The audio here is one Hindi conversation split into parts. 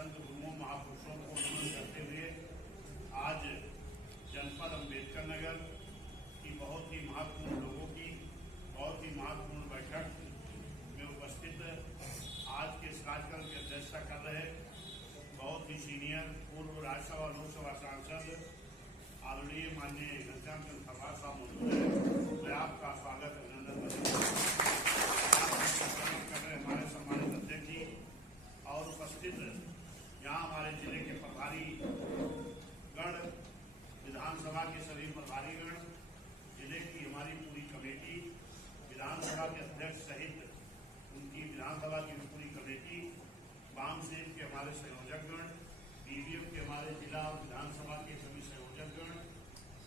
संत गुरुओं महापुरुषों को नमन करते हुए आज जनपद अम्बेडकर नगर की बहुत ही महत्वपूर्ण लोगों की बहुत ही महत्वपूर्ण बैठक में उपस्थित आज के इस कार्यक्रम की अध्यक्षता कर रहे बहुत ही सीनियर पूर्व राज्यसभा लोकसभा सांसद आदरणीय माननीय घनश्याम चंद्र फरवार साहब मौजूद है। मैं आपका स्वागत अभिनंदन कर रहे हमारे सम्मानित अध्यक्ष जी और उपस्थित यहाँ हमारे जिले के प्रभारी गण, विधानसभा के सभी प्रभारी गण, जिले की हमारी पूरी कमेटी, विधानसभा के अध्यक्ष सहित उनकी विधानसभा की पूरी कमेटी, वाम सेन के हमारे संयोजक गण, बीडीएफ के हमारे जिला और विधानसभा के सभी संयोजक गण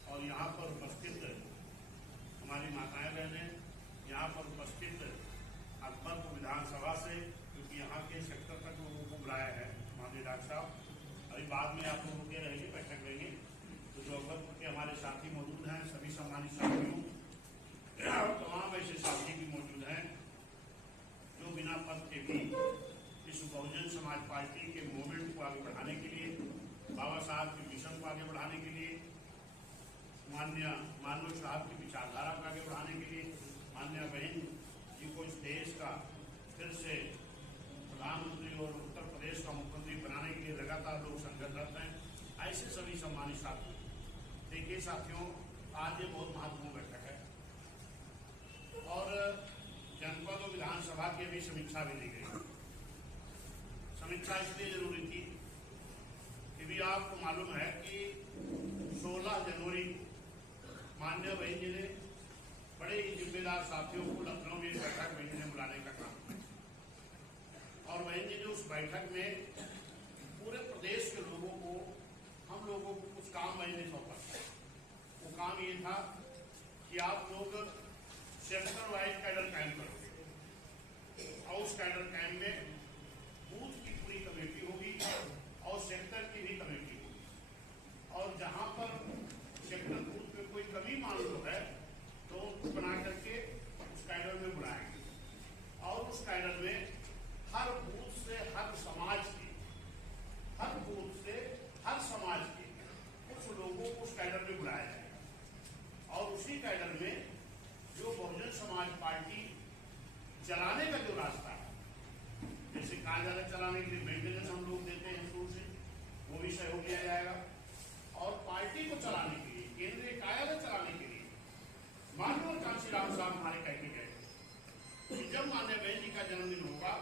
और यहाँ पर उपस्थित हमारी माताएं बहनें, यहाँ पर उपस्थित अकबरपुर विधानसभा से, क्योंकि यहाँ के सेक्टर तक लोगों को बुलाया है माननीय डॉक्टर साहब। अभी बाद में आप लोग रुके रहेंगे, बैठक लेंगे, तो जो अकबरपुर के हमारे साथी मौजूद हैं, सभी सम्मानित साथियों, तमाम ऐसे साथी भी मौजूद हैं जो बिना पद के भी इस बहुजन समाज पार्टी के मूवमेंट को आगे बढ़ाने के लिए, बाबा साहब के मिशन को आगे बढ़ाने के लिए, माननीय मानव साहब की विचारधारा को आगे बढ़ाने के लिए, माननीय बहन जी को इस देश का फिर से प्रधानमंत्री और उत्तर प्रदेश का मुख्यमंत्री बनाने के लिए लगातार लोग संघर्षरत हैं। ऐसे सभी सम्मानित साथियों, देखिए साथियों, आज ये बहुत महत्वपूर्ण बैठक है और जनपद और विधानसभा की भी समीक्षा भी ली गई। समीक्षा इसलिए जरूरी थी कि भी आपको मालूम है कि 16 जनवरी माननीय बहन जी ने बड़े ही जिम्मेदार साथियों को लखनऊ में बैठक बहन जी ने बुलाने का काम किया और बहन जी ने उस बैठक में पूरे प्रदेश के लोगों को, हम लोगों को कुछ काम बहन ने सौंपा। वो काम ये था कि आप लोग सेक्टर वाइज कैडर कायम करोगे और उस कैडर कायम में बूथ की पूरी कमेटी होगी और सेक्टर की भी कमेटी होगी और जहां पर सेक्टर बूथ में कोई कमी मान लो है तो उनको बना करके उस कैडर में बुलाएंगे और उस कैडर में हर बूथ से हर समाज के, हर बूथ से हर समाज के कुछ लोगों को उस कैडर में बुलाया जाएगा और उसी कैडर में जो बहुजन समाज पार्टी चलाने का जो रास्ता है, जैसे कार्यालय चलाने के लिए मेंटेनेंस हम लोग देते हैं शुरू से, वो भी सहयोग लिया जाएगा और पार्टी को चलाने के लिए, केंद्रीय कार्यालय चलाने के लिए माननीय कांशीराम साहब हमारे कह के गए कि जब माननीय बहन जी का जन्मदिन होगा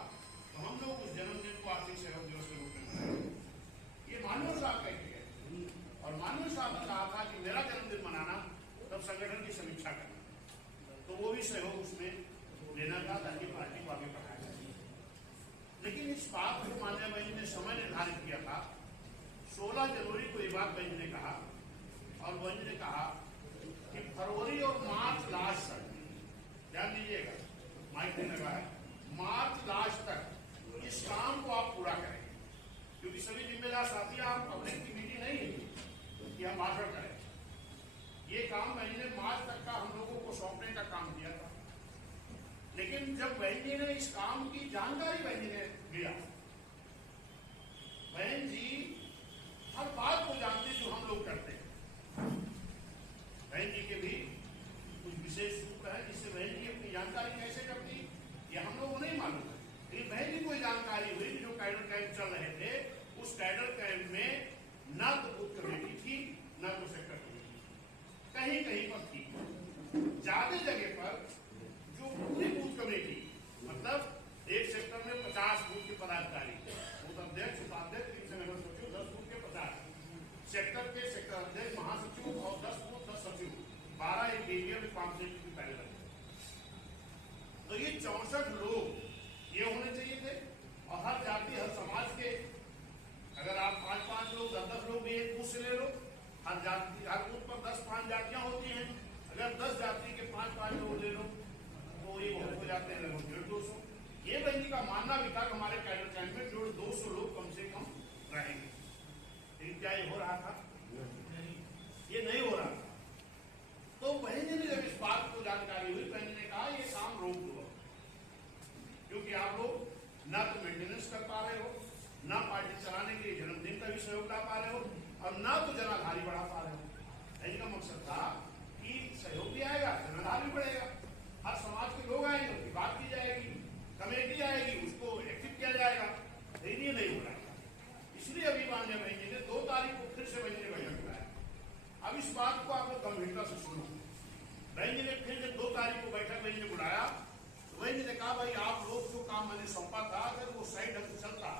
तो हम लोग उस जन्मदिन को आर्थिक सहयोग दिवस के रूप में मनाएंगे। ये माननीय साहब कह के गए और माननीय साहब ने कहा था कि मेरा जन्मदिन मनाना तब संगठन की समीक्षा करना, तो वो भी सहयोग उसमें लेना था ताकि पार्टी को आगे बढ़ाया जाए। लेकिन इस बात को माननीय बहन जी ने समय निर्धारित किया था। 16 जनवरी को ये बात बहन जी ने कहा और बहन जी ने कहा कि फरवरी और मार्च लास्ट तक, ध्यान दीजिएगा, माइक नहीं लगा है, मार्च लास्ट तक इस काम को आप पूरा करेंगे, क्योंकि सभी जिम्मेदार साथी, आप पब्लिक की मीटिंग नहीं है कि हम भाषण करें। ये काम बहन ने मार्च तक का हम लोगों को सौंपने का काम किया था, लेकिन जब बहन जी ने इस काम की जानकारी बहन जी ने दिया, बहन जी हर बात को जानते जो हम लोग करते हैं। बहन जी के भी कुछ विशेष रूप है जिससे बहन जी अपनी जानकारी कैसे करती ये हम लोग को नहीं मालूम है, लेकिन बहन जी को जानकारी हुई जो कैडर कैंप चल रहे थे, उस कैडर कैंप में न तो बूथ कमेटी थी न तो सेक्टर कमेटी, कहीं कहीं पर थी। ज्यादा जगह पर जो पूरी बूथ कमेटी, मतलब एक सेक्टर में 50 बूथ के पदाधिकारी, बूथ अध्यक्ष, उपाध्यक्ष, 3 संगठन सचिव, 10 बूथ के 50, सेक्टर के सेक्टर अध्यक्ष, महासचिव और 10 बूथ 10 सचिव, 12 एक एरिया में 5 की पहले लगे। तो ये 64 लोग ये होने चाहिए थे और हर जाति हर समाज के, अगर आप 5-5 लोग 10-10 लोग भी एक बूथ से ले लो, हर जाति हर बूथ पर 10-5 जातियां होती हैं, अगर 10 जाति के 5-5 लोग ले लो तो ये बहुत हो जाते हैं, लगभग 150-200। ये बहन जी का मानना भी था कि हमारे कैडर कैंप में 200 लोग कम से कम रहेंगे, लेकिन क्या ये हो रहा था? ये नहीं हो रहा था। तो बहन जी ने जब इस बात को जानकारी हुई, बहन ने कहा ये काम रोक दो, क्योंकि आप लोग न तो मेंटेनेंस कर पा रहे हो, न पार्टी चलाने तभी सहयोग ला पा रहे हो और ना तो जनाधारी बढ़ा पा रहे हो। इनका मकसद था कि सहयोग भी आएगा, जनाधार भी बढ़ेगा, हर समाज के लोग आएंगे, उनकी बात की जाएगी, कमेटी आएगी, उसको एक्टिव किया जाएगा। लेकिन ये नहीं हो रहा है। इसलिए अभी माननीय भाई जी ने 2 तारीख को फिर से भाई ने बैठक बुलाया। अब इस बात को आप लोग गंभीरता से सुनो। भाई जी ने फिर जब 2 तारीख को बैठक भाई ने बुलाया तो भाई जी ने कहा भाई आप लोग जो काम मैंने सौंपा था अगर वो सही ढंग से चलता